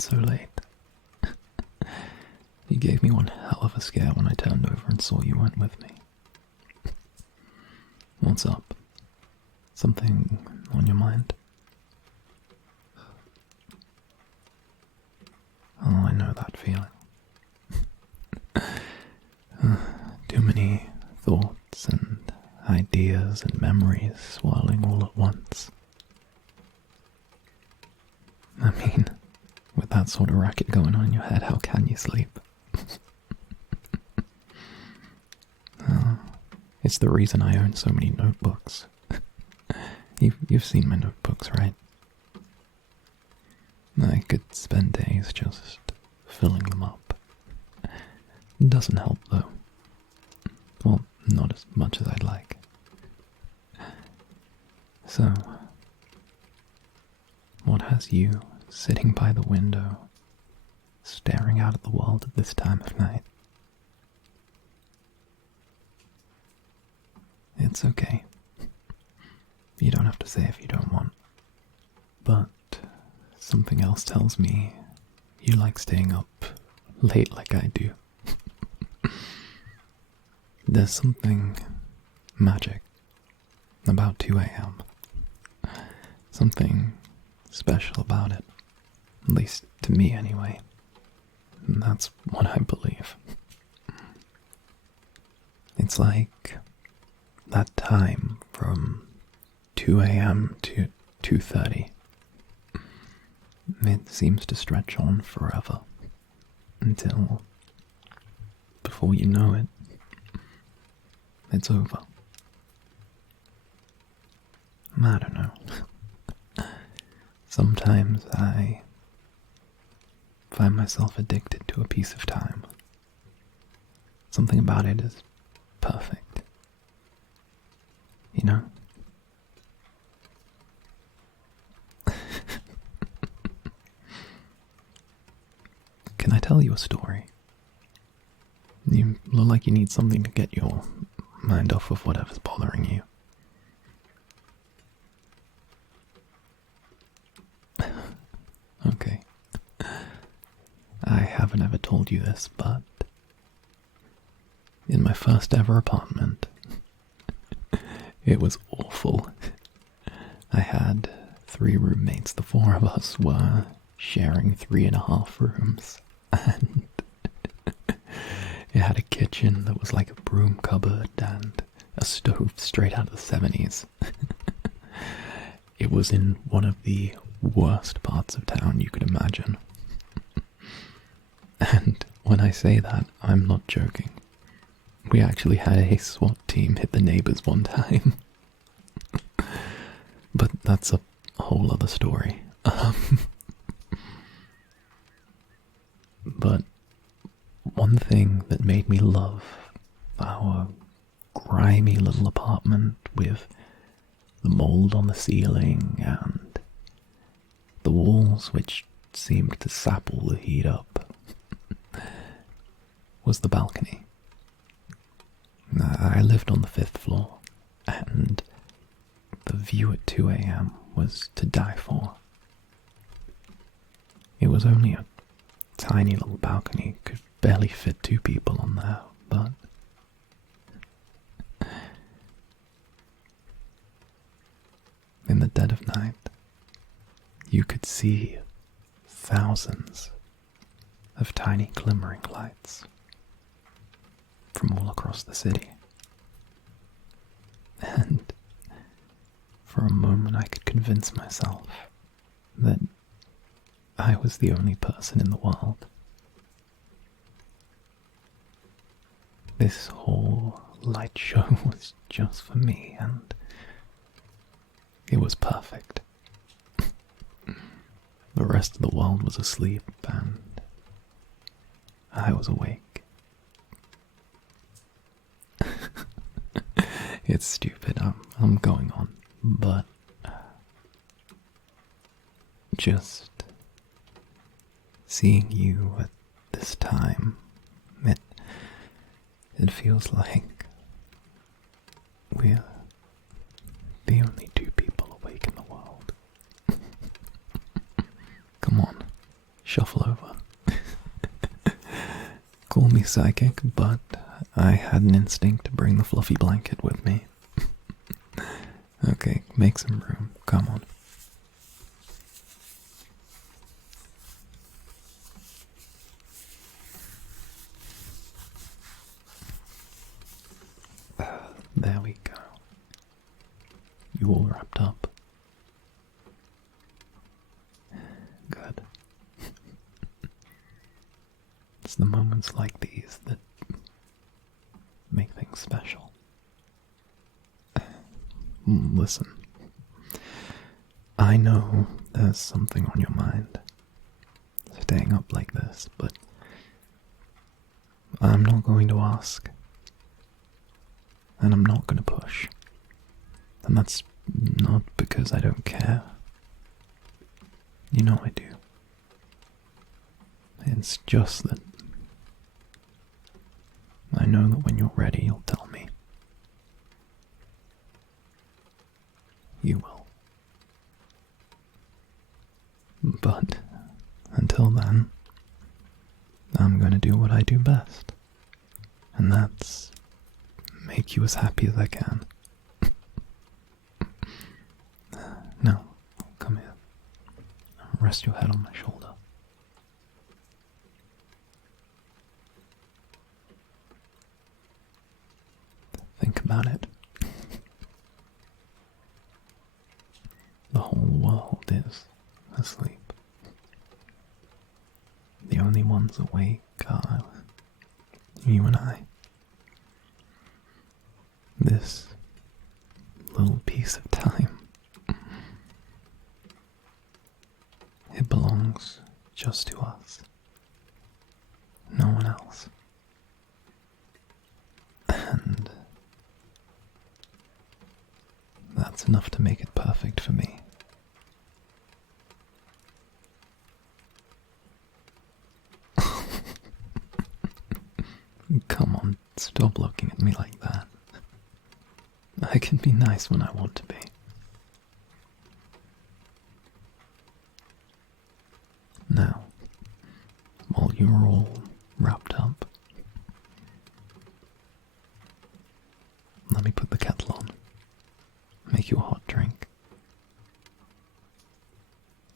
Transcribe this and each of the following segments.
bed so late. You gave me one hell of a scare when I turned over and saw you weren't with me. What's up? Something on your mind? Oh, I know that feeling. Too many thoughts and ideas and memories swirling all at once. I mean, with that sort of racket going on in your head, how can you sleep? It's the reason I own so many notebooks. You've seen my notebooks, right? I could spend days just filling them up. It doesn't help, though. Well, not as much as I'd like. So, what has you sitting by the window, staring out at the world at this time of night? It's okay. You don't have to say if you don't want. But something else tells me you like staying up late like I do. There's something magic about 2 a.m. Something special about it. At least to me anyway. And that's what I believe. It's like that time from 2 a.m. to 2:30. It seems to stretch on forever. Until, before you know it, it's over. I don't know. Sometimes I find myself addicted to a piece of time. Something about it is perfect. You know? Can I tell you a story? You look like you need something to get your mind off of whatever's bothering you. Okay. I haven't ever told you this, but in my first ever apartment, it was awful. I had 3 roommates. The 4 of us were sharing 3.5 rooms, and it had a kitchen that was like a broom cupboard and a stove straight out of the 70s. It was in one of the worst parts of town you could imagine. And when I say that, I'm not joking. We actually had a SWAT team hit the neighbors one time. But that's a whole other story. But one thing that made me love our grimy little apartment with the mold on the ceiling and the walls which seemed to sap all the heat up was the balcony. I lived on the 5th floor, and the view at 2 a.m. was to die for. It was only a tiny little balcony, could barely fit 2 people on there, but in the dead of night, you could see thousands of tiny glimmering lights from all across the city. And for a moment I could convince myself that I was the only person in the world. This whole light show was just for me, and it was perfect. The rest of the world was asleep, and I was awake. It's stupid, I'm going on, but just seeing you at this time, it feels like we're the only 2 people awake in the world. Come on, shuffle over. Call me psychic, but I had an instinct to bring the fluffy blanket with me. Okay, make some room. Come on. There we go. You all wrapped up? Good. It's the moments like these that make things special. Listen, I know there's something on your mind, staying up like this, but I'm not going to ask. And I'm not going to push. And that's not because I don't care. You know I do. It's just that I know that when you're ready, you'll tell me. You will. But until then, I'm going to do what I do best. And that's make you as happy as I can. Now, come here. Rest your head on my shoulder. Think about it. The whole world is asleep. The only ones awake are you and I. This little piece of time, it belongs just to us. No one else. And that's enough to make it perfect for me. Come on, stop looking at me like that. I can be nice when I want to be. Now, while you're all wrapped up, let me put the kettle on, make you a hot drink.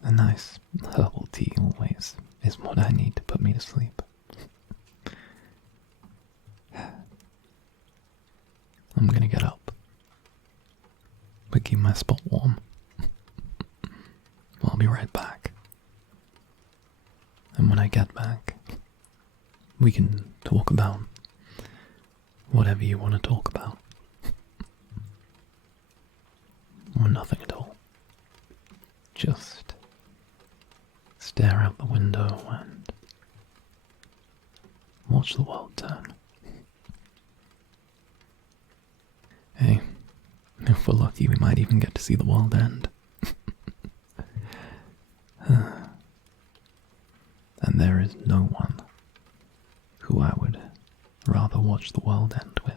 A nice herbal tea always is what I need to put me to sleep. I'm gonna get up, but keep my spot warm. I'll be right back. And when I get back, we can talk about whatever you want to talk about. Or nothing at all. Just stare out the window and watch the world turn. Hey, if we're lucky, we might even get to see the world end. And there is no one who I would rather watch the world end with.